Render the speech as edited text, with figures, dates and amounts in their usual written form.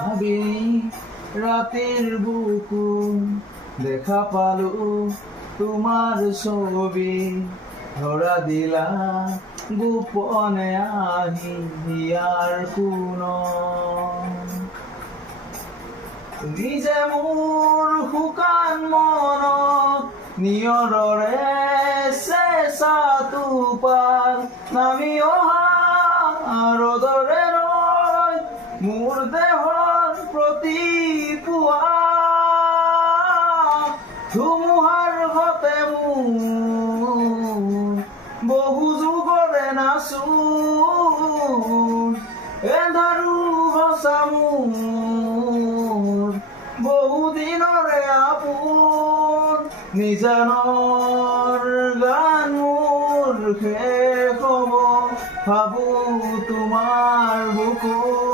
ভাবি ৰাতেৰ বুকু দেখা পালো তোমাৰ ছবি ধৰা দিলা গোপনে আহি হিয়াৰ কোন তুমি যে মোৰ শুকান মনত নিয়ৰৰে চেঁচা টোপাল নামি অহা ৰ'দৰে ৰৈ মোৰ দেহৰ প্ৰতি পুৱা ধুমুহাৰ সতে মোৰ বহু যুগৰে নাচোন এন্ধাৰো সঁচা মোৰ বহুদিনৰে আপোন নিজানৰ গান মোৰ শেষ হ'ব ভাবো তোমাৰ বুকুত